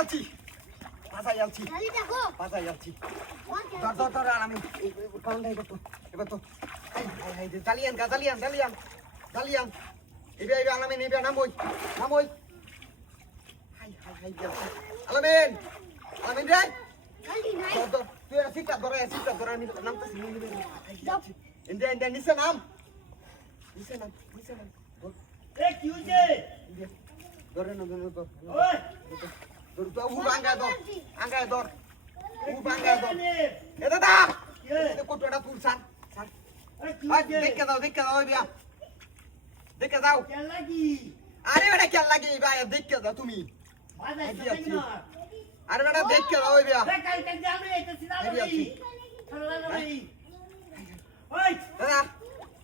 আছি বাসায় আছি বাসায় আছি ধর আর আমি কাউন্টাই করতো এবার তো জালিয়ান গা জালিয়ান এবে আলামিন এবে নামই হাই আলামিন রে তুই সিটটা ধরে আমি নামতেছি ইন্ডিয়া নিচে নাম এ কি হইছে ধরে না ওই তো উ ভাঙা দর এ দাদা এ কোটটা তুল স্যার দেখে দাও বিয়া দেখে দাও কেন লাগি আরে বেটা কেন লাগে ভাই দেখে দাও তুমি বাজাই যাচ্ছি না আরে বেটা দেখে দাও বিয়া কাল কাল যাবে এটা সিধা ভাই চলা ভাই ওই দাদা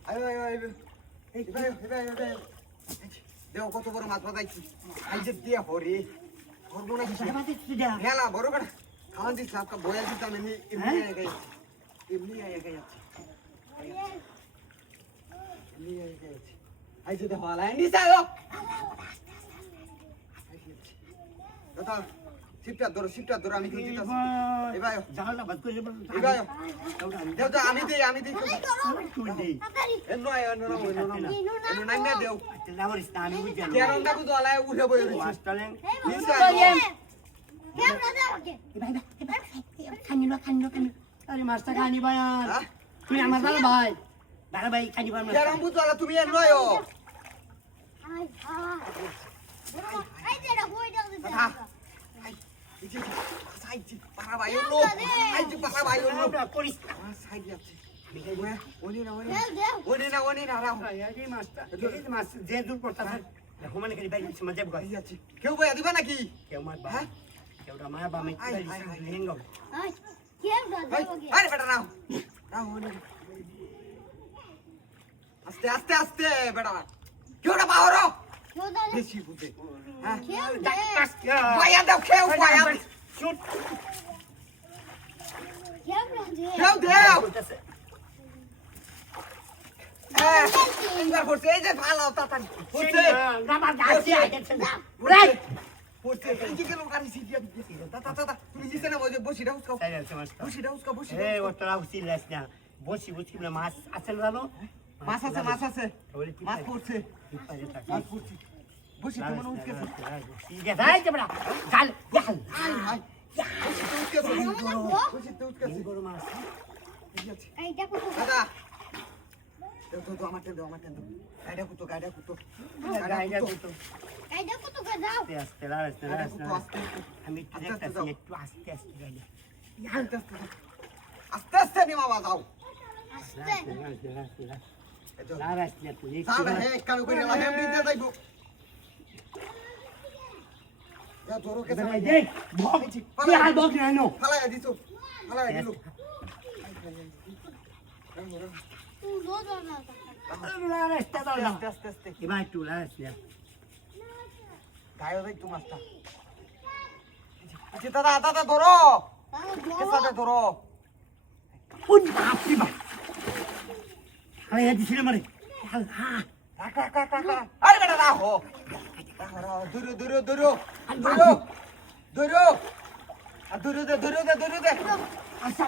আয় এই ভাই দেও কত বড় মাছ বাজাইছি আই যে দিয়া হরে করবো না কিছু হেলা বড় বেটা খাওয়ান দিস আপকা বয়া দিতাম এমনি আয়া গেছে আই যে হলা নিসা গো দাদা শিপটা ধরো আমি কিন্তু দিতাছি এ ভাই জালটা বাদ করে এ ভাই দেও তো আমি দেই তুই দে এনো নাই না দেও লাভার স্থানে বুঝা কেরনটা কো দলায় উঠে বই মাস্টারেন নিসা খানি আরে মাস্টার খানি ভাই তুই আমার ভাই খানি ভাই কেরন বুঝলা তুমি এ নয়ও পারা ভাই হলো পারা ভাই হলো করিস সাইড যাচ্ছে ওনে না রাও এই মাস্টার যে দূর করতা দেখো মানে খালি বাইরে মজা বই যাচ্ছে কেউ বই দিবা নাকি কেউ মার বা কেউটা মার বা আমি হেঙ্গ আরে বেটা রাও আস্তে বেটা কেউটা পাওরো বেশি বুঝে হ্যাঁ বয়া দাও কেউ বয়া শুট কেউ দেও এইবার পড়ছে এই যে ভালো তাড়াতাড়ি পড়ছে গাবার গাছি আইতেছে না রাই পড়ছে এই যে কেন গাড়ি সিটিয়া দিতেছি তা তুমি নিচে না বসিটা উস্কাও তাই আছে মাস্টার বসিটা উস্কাও এই ওটা উছিলাস না বসি না মাছ আছে জানো মাছ আছে মাছ পড়ছে মাছ পড়ছে বসি তো মনে উস্কেছে ঠিক আছে যাই তোমরা গাল গাল হাই বসিতে উস্কেছে বড় মাছ এইটা কত দাদা তো আমার টেন দাও গাড়িটা কুতো গাইডা কত দাও আস্তে আমি একটু আস্তে গাইডা আস্তে নিমা বাজাও সারা হে কালু কইরা লাগে বিতে যাইবো যা ধরো কে ভাই দেখ বক কি আর বক না নো ফালায়া দিছো দিলো আস্তে এবার একটু লাগাইছিলাম গায়ে যাই তো মাছটা আচ্ছা দাদা ধরো কেসাটা ধরো কোন বাপরি বাপ আরে দিছিল মারে হ্যাঁ কাকা আরে বেটা রাখো দূর দে আচ্ছা